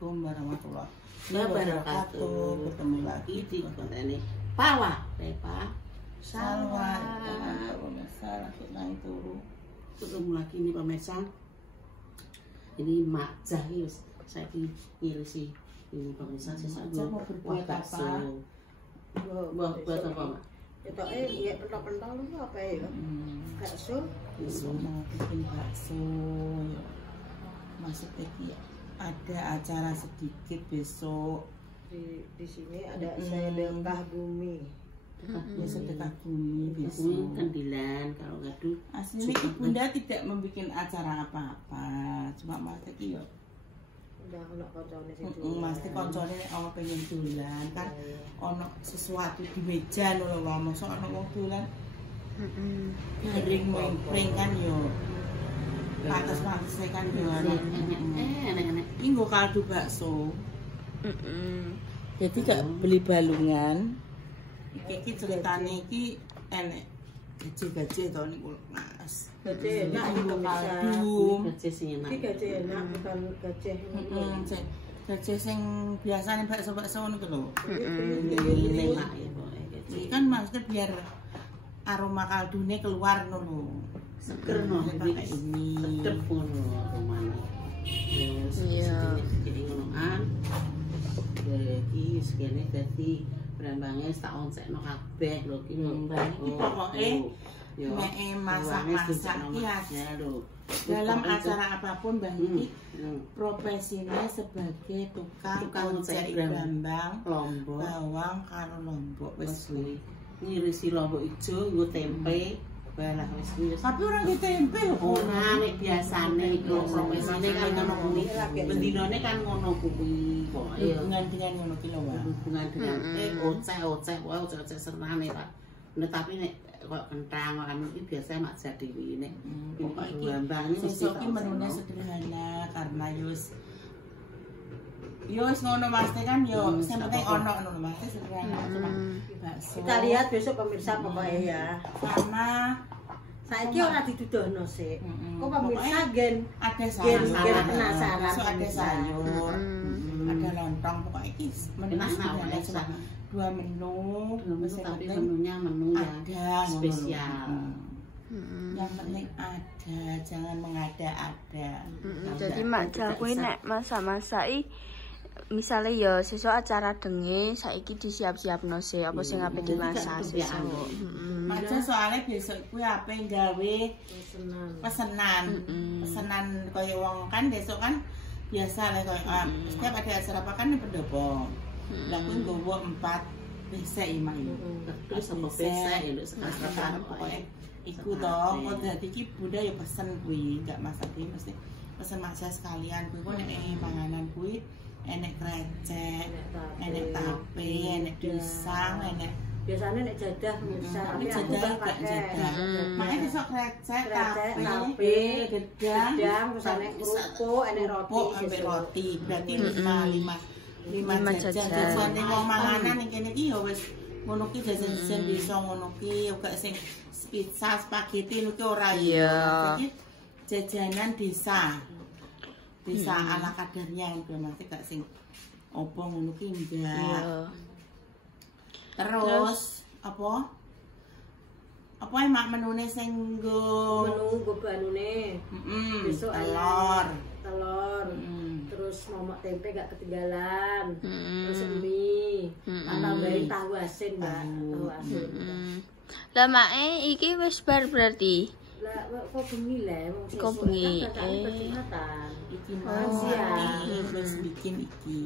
Assalamualaikum warahmatullahi wabarakatuh. Ketemu lagi di konten Pawa, Repa, Salwa. Masalah kita turu. Ketemu lagi nih pemirsa. Ini Mak Jahis. Saya ngirisi ini pemirsa. Saya mau berbuat apa? Buat apa, Mak? Itu ya pentol-pentol itu apa ya? Bakso. Mau bikin bakso. Maksudnya ada acara sedikit besok. Di sini ada sedekah bumi. Ya sedekah bumi besok. Kendilan kalau ngadu. Aslinya Ibunda tidak membuat acara apa-apa. Cuma Mas iki yo. Udah ono koncone sing Mesti koncone ono pengen dolan kan ono sesuatu di meja lho lho mosok ono wong dolan. Garing mempring kan yo. Pantes-pantes kan yo enak-enak. Iki nggo kaldu bakso. Jadi gak beli balungan. Iki ceritane iki enek gaji-gaji to niku Mas. Gaji enak itu kaldu. Gaji sing enak. Iki gaji enak bukan gaji Gaji sing biasane bakso-bakso niku lho. Enak ya pokoknya. Kan maksudnya biar aroma kaldune keluar ngono. Seger no ini. Sedep ngono aromane. Iya. Jadi ngonoan. Iki segene dadi brambangnya tak onsekno kabeh lho iki. Iki pokoke nek masak-masak iki lho. Dalam acara apapun Mbah iki profesinya sebagai tukang ojek brambang, lombok, bawang karo lombok wis kuwi. Ngirisi lombok ijo nggo tempe. Balah wis kuwi. Tapi orang ki tempe lho. Ora nek biasane iku profesine kan ngono kuwi. Bendinane kan ngono kuwi. Hubungan dengan ngono ki lho, Mbak. Hubungan dengan oceh-oceh wae oceh-oceh senane Pak. Nek tapi nek kok kentang kan iki biasa mak Jadewi nek pokoke iki sesuk iki menune sederhana karena yo wis ngono Mas kan yo sing penting ono ngono Mas sederhana cuma bakso. Kita lihat besok pemirsa pokoknya ya. Sama saiki ora didudono sik. Kok pemirsa gen ada sayur, penasaran ada sayur, ada lontong pokoknya iki menu sederhana cuma dua menu tapi menunya menu yang spesial. Yang penting ada, jangan mengada-ada. Jadi mak kuwi nek masak-masak misalnya ya sesuk acara denge saiki disiap-siapno sih apa sing ape dimasak sesuk. Maca soalnya besok kuwi ape gawe pesenan kaya wong kan besok kan biasa lah kaya setiap ada acara apa kan pendopo. Lah kuwi nggowo 4 besek ima yo. Terus sama besek ya lho sekarang pokoke iku to, kok dadi iki Bunda ya pesen kuwi, enggak masak iki mesti pesen masak sekalian kuwi kok nek panganan kuwi enek krecek, enek tape, enek pisang, enek biasanya nek jadah pemirsa tapi aku jadah gak jadah. Makanya besok krecek, tape, gedang, terus enek kerupuk, enek roti. Berarti 5 jajan ning wong manganan ning kene iki ya wis ngono ki jajan bisa ngono ki uga sing pizza, spaghetti niku ora ya. Iki jajanan desa. Desa ala kadarnya itu nanti gak sing opo ngono ki enggak. Terus apa? Apa emak menune sing nggo banune. Besok telur. Terus momok tempe gak ketinggalan. Terus mie. Tambahin tahu asin, Mbak. Tahu asin. Lah mae iki wis bar berarti. Lah kok bengi le wong sesuk. Kok bengi. Iki wis bikin iki.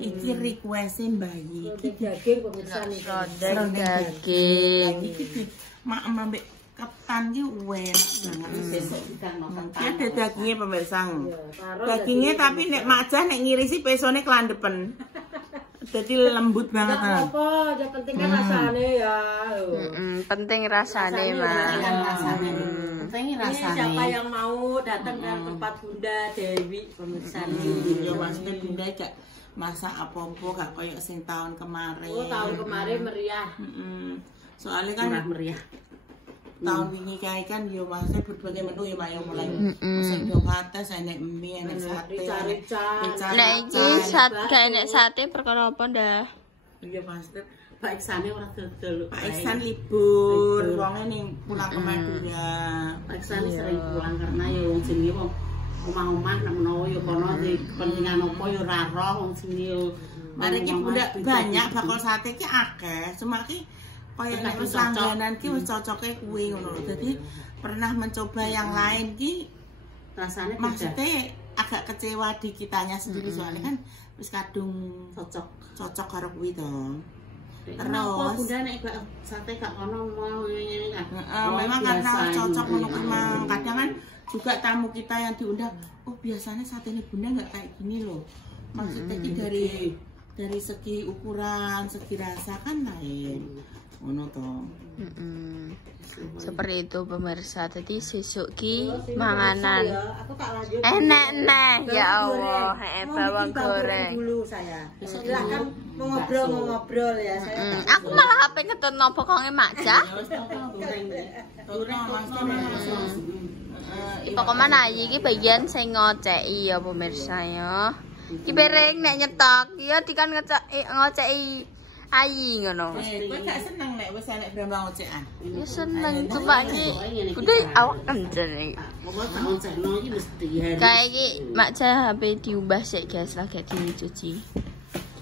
Iki request Mbak iki daging pemirsa nih. Rodeng daging. Iki mak ambek ketan ki enak banget sesuk ikan ketan. Ada dagingnya pemirsa. Dagingnya tapi nek Majah nek ngirisi pesone kelandepen. Jadi lembut banget. Enggak apa, yang penting kan rasane ya. Penting rasane, Mas. Penting rasane. Siapa yang mau datang ke tempat Bunda Dewi pemirsa nih. Ya maksudnya Bunda gak masak apa-apa gak koyo sing tahun kemarin. Oh, tahun kemarin meriah. Soalnya kan meriah. tahun wingi kae kan yo maksudnya berbagai menu ya Mak yo mulai sing dokates enek mie enek sate Nek iki gak enek sate perkara apa ndah? Iya pasti Pak Iksane ora dodol. Pak Iksan libur, wonge ning pulang ke Madura. Pak Iksane sering pulang karena ya wong jenenge wong omah-omah nek menawa ya kono di kepentingan apa ya ora roh wong jenenge yo. Mari iki bunda banyak bakal sate ki akeh, cuma ki koyo nek wis langganan ki wis cocoke kuwi ngono lho. Dadi pernah mencoba yang lain ki rasane beda. maksudnya agak kecewa di kitanya sendiri soalnya kan wis kadung cocok karo kuwi to. Kenapa bunda nek sate gak ono mau ngene kan? Memang karena cocok ngono ki Mang. Kadang kan juga tamu kita yang diundang, oh biasanya satenya bunda nggak kayak gini loh. Maksudnya ki dari segi ukuran, segi rasa kan lain. Ngono to. Seperti itu pemirsa. Jadi sesuk ki manganan Aku tak lanjut. enak ya Allah, bawang goreng. Dulu saya. Silakan mau ngobrol ya saya. Aku malah HP ngetut nopo konge Makja. Pokoknya ayi iki bagian sing ngoceki ya pemirsa ya. Iki bareng nek nyetok ya dikan ngoceki ayi ngono. Kowe gak seneng nek wis enek brambang ocekan. Ya seneng cuma iki kudu awak kencen. Ngomong tak oncekno iki mesti Kayak iki Makja HP diubah sik guys lagi dicuci.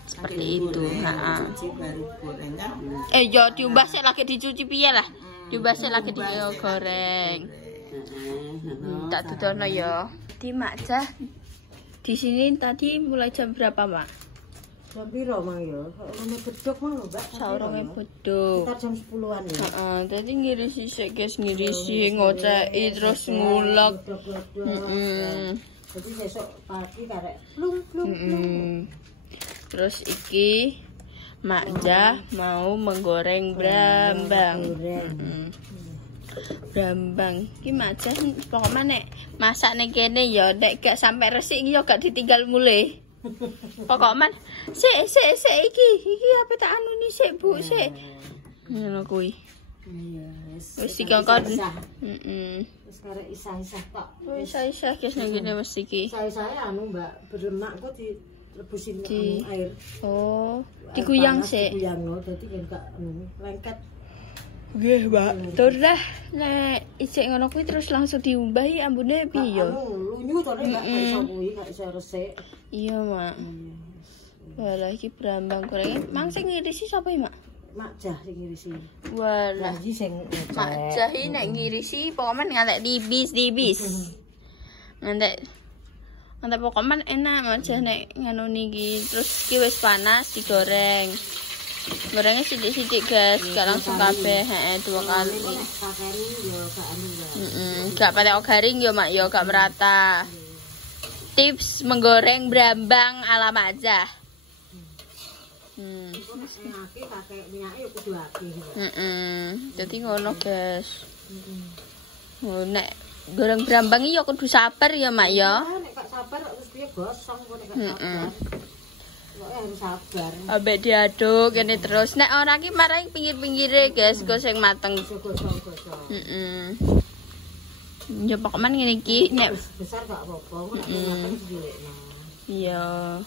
Seperti itu, heeh. Baru goreng kan. Yo diubah sik lagi dicuci piye lah. Diubah sik lagi digoreng. Tak tutono ya. Di Makja di sini tadi mulai jam berapa, Mak? Jam piro Mang ya? Ono bedok Mang lho, Mbak. Saurunge beduk. Sekitar jam 10-an ya. Heeh, dadi ngirisi sik guys, ngirisi ngoceki terus ngulek. Jadi besok pagi karek plung. Terus iki Makja mau menggoreng brambang. Brambang iki Makja pokoknya nek masak ning kene ya nek gak sampai resik ya gak ditinggal mulih. Pokoknya sik iki apa tak anu ni sik Bu sik. Ngono kuwi. Iya, Wis dikongkon. Wis karek isah-isah tok. Wis isah guys nang kene wis iki. Saya anu Mbak, berlemak kok direbusin Di- air. Oh, diguyang sik. Diguyangno dadi gak lengket. Nggih, Mbak. Tur dah nek isik ngono kuwi terus langsung diumbahi ambune piye ya? Lunyu to nek gak iso kuwi, gak iso resik. Iya, Mak. Walah iki brambang goreng. Mang sing ngirisi sapa ya, Mak? Makjah sing ngirisi. Walah, Iki sing Makjah iki nek ngirisi pokoknya ngantek dibis. Ngantek pokoknya enak Makjah nek nganu niki. Terus iki wis panas digoreng. Gorengnya sithik-sithik, guys. Gak langsung kabeh, 2 kali. pakeni yo gak anu ya. Gak patek garing yo, Mak, yo gak merata. Tips menggoreng brambang ala Makjah. Enake pakai minyak yo kudu akeh. Jadi ngono, guys. Nek goreng brambang iki yo kudu sabar ya, Mak ya. Nek gak sabar wis piye gosong kok nek gak sabar. Kok harus sabar. Ambek diaduk kene terus. Nek ora ki marai pinggir-pinggire, guys, go sing mateng. Gosong-gosong. Ya pokoknya ngene iki nek Besar gak apa-apa, nek mateng dilekno. iya.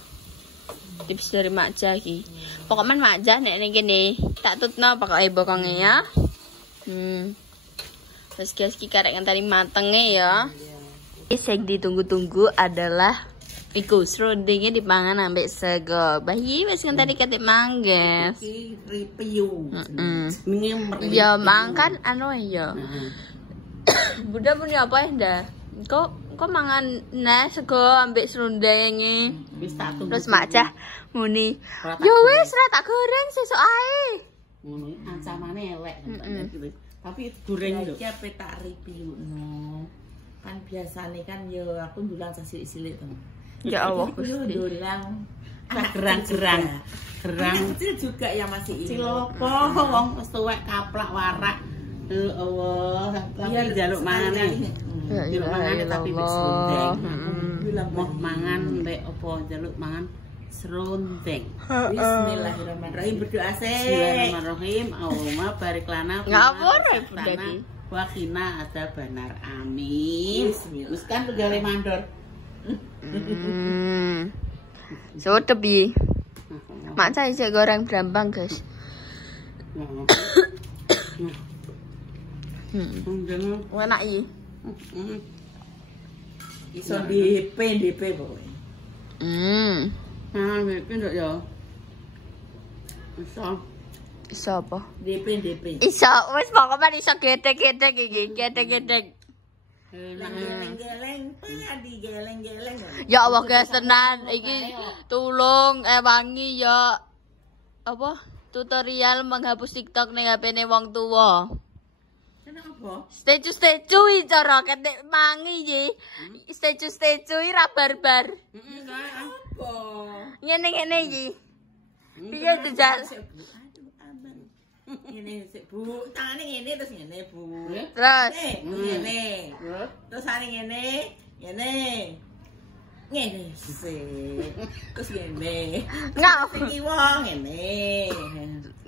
Tips dari Makjah iki. Pokoknya Makjah nek ning kene tak tutno pokoke bokonge ya. Terus guys iki karek ngenteni matenge ya. Sing ditunggu-tunggu adalah iku serundingnya dipangan ambek sego. Bayi wis ngenteni ketik mangges. Iki ripiu. Ya mangkan anu ya. Bunda punya apa ya ndak? Kok mangan sego ambek serundenge. Wis tak tunggu. Terus Makjah muni, "Ya wis ra tak goreng sesuk ae." Ngono ancamane elek tapi goreng lho. Iki ape tak ripiuno. Kan biasane kan yo aku ndulang cilik-cilik to. Ya Allah. Yo ndulang Gerang-gerang. Gerang kecil juga yang masih ini. cilopo wong wis tuwek kaplak warak. Ya Allah, tapi jaluk mangane. Ya Jaluk mangane tapi wis Allah. serundeng. Bilang Moh mangan lek apa jaluk mangan serundeng. Bismillahirrahmanirrahim. Berdoa sih. Bismillahirrahmanirrahim. Allahumma barik lana. Ngapura Bunda iki? Wakina ada benar, amin. Wis kan gawe mandor. Sedep iki. Mak cah isih goreng brambang, guys. Enak iki. Iso DP pokoknya. Nah, iki nduk ya. Iso apa? DP. Iso, wis pokoknya iso gedek-gedek iki, gedek-gedek. Geleng-geleng, tadi geleng-geleng. Ya Allah guys, tenan iki tulung wangi ya apa? Tutorial menghapus TikTok ning HP-ne wong tuwa. Kenapa? Stecu iki cara ketek mangi iki. Stecu iki ra barbar. Apa? Ngene iki. Piye jejal? Ini sik Bu, tangane ngene terus ngene Bu. Terus ngene. Terus ane ngene, ngene. Ngene sik. Terus ngene. ngapur. Iki wong ngene.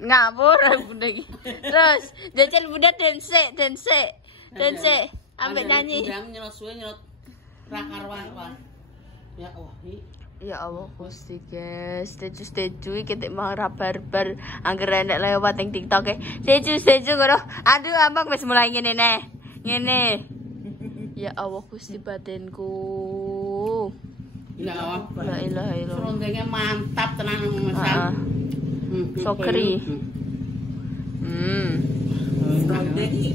Ngapur bunda iki. Terus jajal bunda densik. Ambek nyanyi. Ndang nyelot suwe nyelot ra karuan. Ya Allah, Ya Allah Gusti guys, stecu iki ketek mau ra barbar angger enek lewat ning TikTok e. Stecu ngono. Aduh ambang wis mulai ngene neh. Ngene. Ya Allah Gusti batinku. ya Allah. La ilaha illallah. Serundengnya mantap tenan Mas. Sokeri. Serundeng iki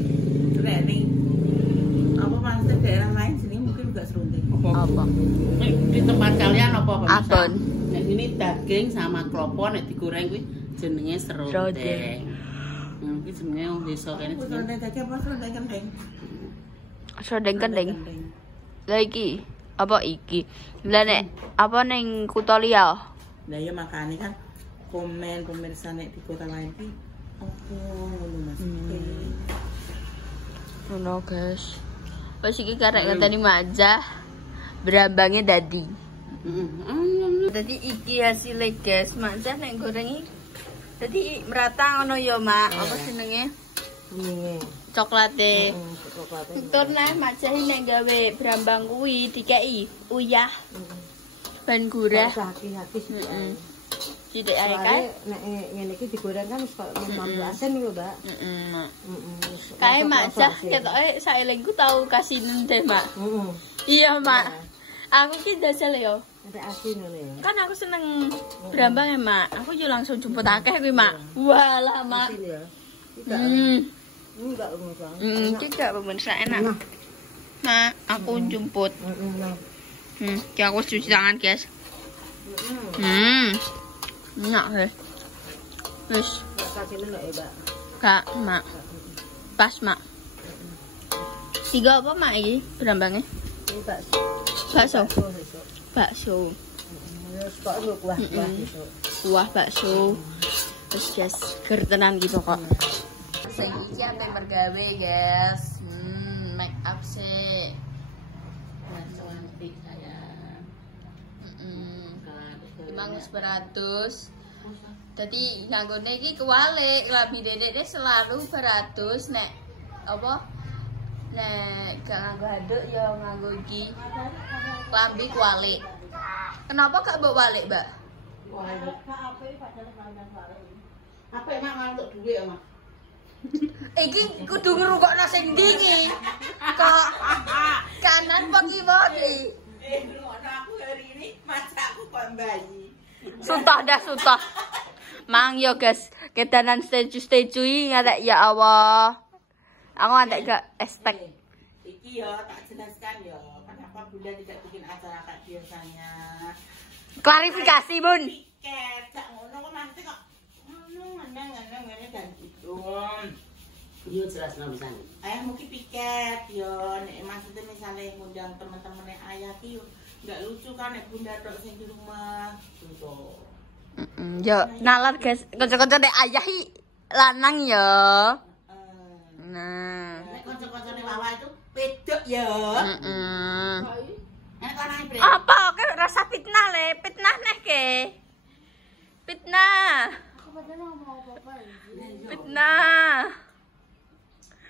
training. Apa maksudnya daerah lain sini mungkin juga serundeng. Apa? Di tempat kalian apa? Abon. Nah, ini daging sama klopo nek digoreng kuwi jenenge serundeng. Iki jenenge wong desa kene jenenge. Serundeng daging apa serundeng kendeng? Serundeng kendeng. Lah iki apa iki? Lah nek apa ning kutha liya? Nah ya makanya kan komen pemirsa nek di kota lain ki opo ngono Mas. Ngono guys. Pas iki karek ngenteni majah brambangnya dadi. Dadi iki hasilnya guys, majah nek goreng iki. Dadi merata ngono ya, Mak. Apa jenenge? Coklate. Tur nah majah nek gawe brambang kuwi dikeki uyah. Ban gurah. Hati-hati sih. Sithik ae kae. Nek ngene iki digoreng kan wis kok mambu asin lho, Mbak. Kae majah ketoke saelingku tau kasinen deh, Mak. Iya, Mak. Aku ki dasel yo. Ada asin ngono ya. Kan aku seneng brambang ya, Mak. Aku yo langsung jemput akeh kuwi, Mak. Walah, Mak. Asin ya. Enggak pemirsa. Tidak pemirsa enak. Mak, aku jemput. Ki aku cuci tangan, guys. Enak deh. Wis. Kasih enggak ya, Mbak? Kak, Mak. Pas, Mak. 3 apa, Mak iki brambangnya? Ini Bakso. Bakso. Kuah bakso. Terus guys, gertenan gitu kok. Sing iki ate mergawe, guys. Make up sih. Cantik saya. Emang wis beratus. Dadi nganggone iki kewalik, labi dedekne selalu beratus nek apa? Nek gak nganggo handuk ya nganggo iki. Klambi kualik. Kenapa gak mbok walik, Mbak? Apa emak ngantuk duit, Mas? Iki kudu ngrungokno sing ndi iki? Kok kanan apa kiwa iki? Ngono aku hari ini masaku kok bayi. Sumpah dah sumpah. Mang yo guys, kedanan stecu iki ngarek ya Allah. Aku ngantek gak estek. Iki yo tak jelaskan yo, kenapa Bunda tidak bikin acara kayak biasanya. Klarifikasi, Bun. Tiket, gak ngono kok nanti kok ngene dan itu. Iya jelas nang pisan. Ayah mungkin piket yo, nek maksudnya misalnya ngundang teman-temannya ayah ki yo nggak lucu kan nek Bunda tok sing di rumah gitu. Yo nalar guys, kanca-kanca nek ayah lanang yo. Nah. Nek kanca-kancane Wawa itu pedok yo. Nek lanang bre. Apa ke rasa fitnah le? Fitnah neh ke. Fitnah. Fitnah.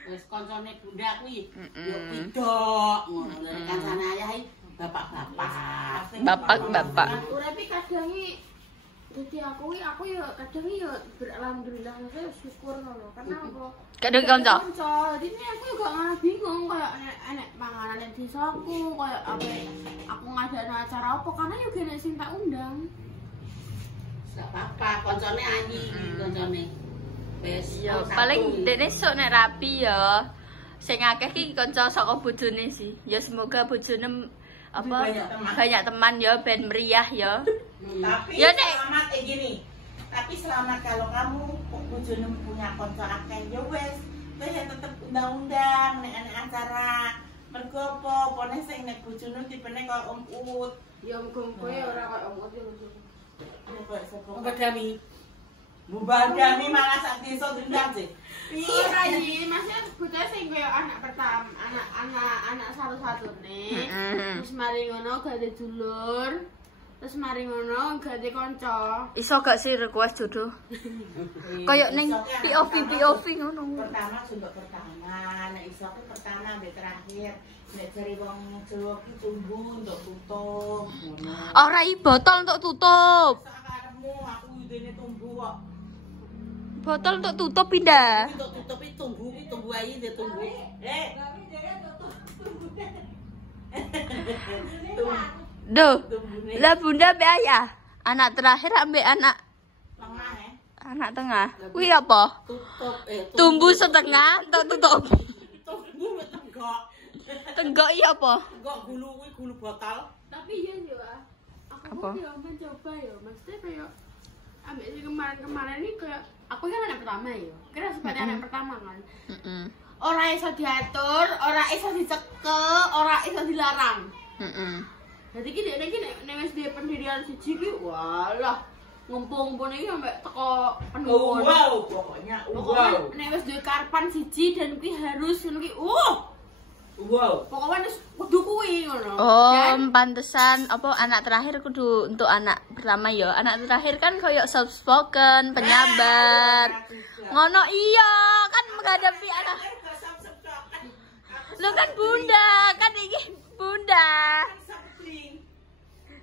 Wis koncone bunda kuwi yo pidok ngono lho kancane ayah iki bapak-bapak. Uripe kadang iki dadi aku ya kadang ya beralhamdulillah saya syukur ngono. Karena apa? Kadang kanca. Dadi aku juga malah bingung kayak enek panganan ning desaku kayak apa aku ngadakno acara apa karena yo gene sing tak undang. Gak apa-apa, koncone ayi koncone. Wis Ya paling dene sok nek rapi ya. Sing akeh ki kanca saka bojone sih. Ya semoga bojone apa banyak teman ya ben meriah ya. Tapi Ya, Nek. selamat gini. Tapi selamat kalau kamu bojone punya konco akeh ya wis. Wis ya tetep undang-undang nek ana acara. Mergo apa? Pone sing nek bojone tipene koyo Om Ut. Ya muga-muga ya ora koyo omot ya. Badami. Mubadami malah sak desa dendam sih. Iya, iki maksudnya bocah sing koyo anak pertama, anak satu-satune. Terus mari ngono gade dulur. Terus mari ngono gade kanca. Iso gak sih request jodoh? Kayak ning POV ngono. Pertama sunduk pertama, nek iso aku pertama mbek terakhir. Nek cari wong Jawa ki tunggu untuk tutup ngono. Ora i botol untuk tutup. Sakarepmu aku idene tunggu kok. Botol untuk tutup pindah. Untuk tutup itu tunggu aja dia tunggu. Duh. Lah bunda mbek ayah. Anak terakhir ambek anak Tengah anak tengah. Kuwi apa? Tutup Tumbuh setengah untuk tutup. tunggu tenggok. Tenggok iya apa? Tenggok gulu kuwi gulu botol. Tapi iya ya. Aku Apa? mau mencoba ya. Maksudnya kayak ambek sing kemarin ini kayak aku kan anak pertama ya. Kira sebagai anak pertama kan. Ora iso diatur, ora iso dicekel, ora iso dilarang. Jadi ki nek wis di pendirian siji ki walah ngumpul-ngumpul iki sampe teko penuhun. Wow, pokoknya Pokoknya nek wis duwe karpan siji dan kuwi harus ngono ki wow. pokoknya wis kudu kuwi ngono. Oh, pantesan apa anak terakhir kudu untuk anak pertama ya. Anak terakhir kan koyo soft spoken, penyabar. Ngono iya, kan menghadapi anak. Lu kan bunda, kan iki bunda.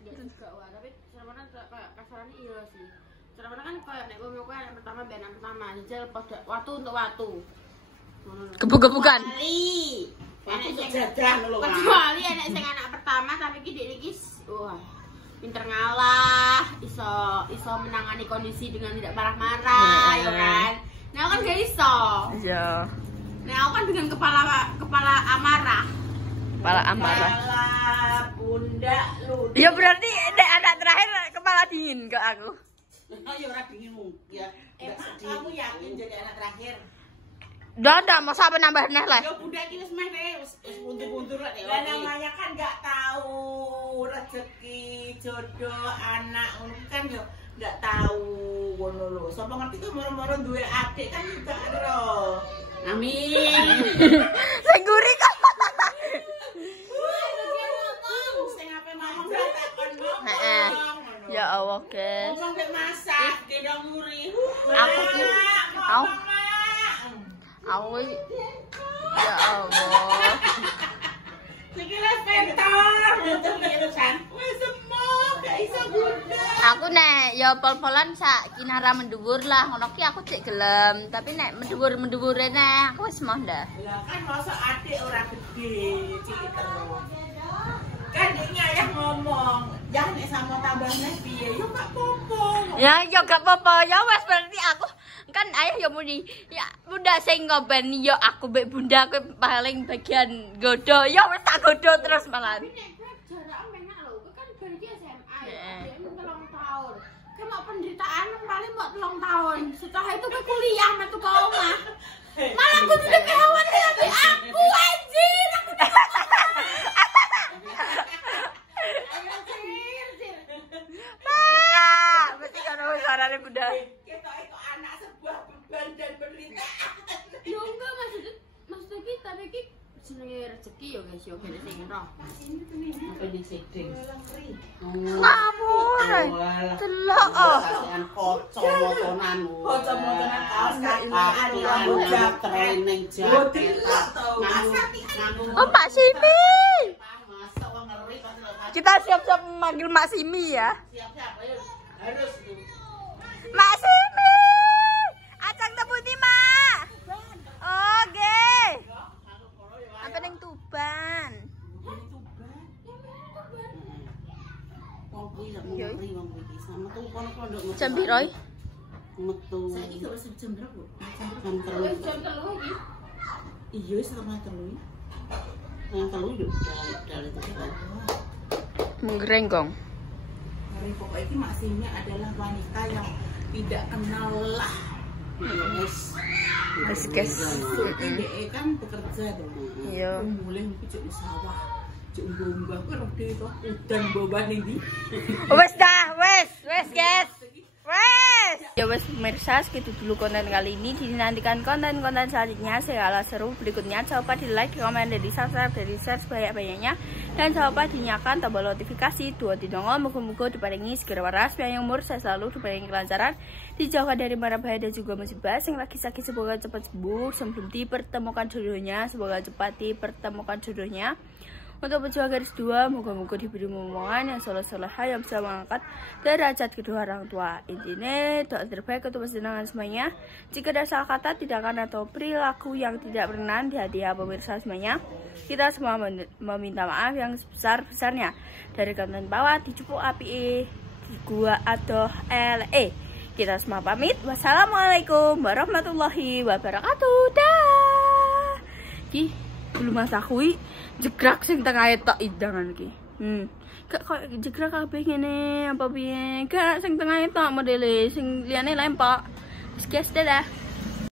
Ya juga wah, tapi ceramana kayak kasarane iya sih. Ceramana kan kayak nek kowe anak pertama ben anak pertama, jajal pada waktu untuk waktu. Ngono lho. Gebuk-gebukan. Kali. Enek sing jajan lho. Kecuali enek sing anak pertama tapi ki dek iki wah pinter ngalah, iso menangani kondisi dengan tidak marah-marah, ya kan. Nah, aku kan gak iso. Iya. Nah, aku kan dengan kepala amarah. Kepala amarah. Salah bunda lu. Ya berarti dek anak terakhir kepala dingin ke aku. Ya ora dingin ya. Emang kamu yakin jadi anak terakhir? Ndak masa apa nambah neh lah. Ya bunda iki wis meh wis buntur-buntur lah Lah namanya kan nggak tahu rezeki jodoh anak ngono kan yo nggak tahu ngono lho. Sapa ngerti ku moro-moro duwe adik kan juga ero. Amin. Sing guri kok. Sing ape ngomong takon Heeh. ngomong. Ya Allah, guys. Ngomong mek masak, gendong muri. Aku ki Aku ya Allah. Sikile pentor, untuk urusan. Wis semua gak iso bunda. Aku nek ya pol-polan sak kinara mendhuwur lah ngono ki aku cek gelem, tapi nek mendhuwur-mendhuwure nek aku wis moh ndah. Lah kan masa adik ora gede, cilik terus. Kan ini ayah ngomong, jangan nek sama tambahnya piye, yo gak apa-apa. Ya gak apa-apa, ya wis berarti aku kan ayah ya muni. Ya bunda sing ngoben ya aku mbek bunda aku paling bagian godo. Ya wis tak godo terus malah. Tapi nek jarak enak lho, kowe kan bar iki SMA ya. Dia 3 tahun. Kayak mau penderitaan paling mau 3 tahun. Setelah itu kowe kuliah metu ke omah. Malah aku tidak khawatir tapi aku anjir. Pak, mesti kan suarane bunda. Kita itu anak sebuah beban dan penderitaan. Yo enggak maksudnya kita iki jenenge rezeki ya guys yo gene sing roh. Apa di sedeng? Ngapun. ora. Delok oh. Kasihan kocok-moconan. Kocok-moconan kaos kaki training jaket. Oh, Mak Simi. Kita siap-siap memanggil Mak Simi ya. Siap-siap ayo. Harus itu. Mak Simi. Acang tebuti, Mak. Oke. Apa ning Tuban? Wong kuwi lak ngeri wong kuwi sama tuh kono-kono nduk. Jam piro? Metu. Saiki gak wis jam berapa? Jam 3. Jam 3 iki. Iya, setengah 3. Yang telu nduk dalem itu. Menggerenggong. Hari pokok ini maksudnya adalah wanita yang tidak kenal lelah. Wes Guys. Dia kan bekerja tuh. Iya. Mulai mungkin cek di sawah, cek mbah karo itu udan boban ini. Wes dah, wes guys. Wes. Ya wes pemirsa, segitu dulu konten kali ini. Dinantikan konten-konten selanjutnya segala seru berikutnya. Jangan lupa di like, di komen, dan di subscribe, dan di share sebanyak-banyaknya. Dan jangan lupa dinyalakan tombol notifikasi. Dua tidongol, muka-muka diparingi segera waras. Yang umur saya selalu diparingi kelancaran. Dijauhkan dari mara bahaya dan juga musibah. Yang lagi sakit semoga cepat sembuh. Sebelum dipertemukan jodohnya, semoga cepat dipertemukan jodohnya. Untuk pejuang garis 2, moga-moga diberi momongan yang soleh-soleha yang bisa mengangkat derajat kedua orang tua. Intinya, doa terbaik untuk pasangan semuanya. Jika ada salah kata, tindakan atau perilaku yang tidak berkenan di hati pemirsa semuanya, kita semua meminta maaf yang sebesar-besarnya. Dari konten bawah, dicupuk api gua atau LE. Kita semua pamit. Wassalamualaikum warahmatullahi wabarakatuh. Dah. Belum masak kuwi jegrak sing tengah tok idangan iki. Gak kok jegrak kabeh ngene apa piye? Gak sing tengah tok modele sing liyane lempok. Wis dadah.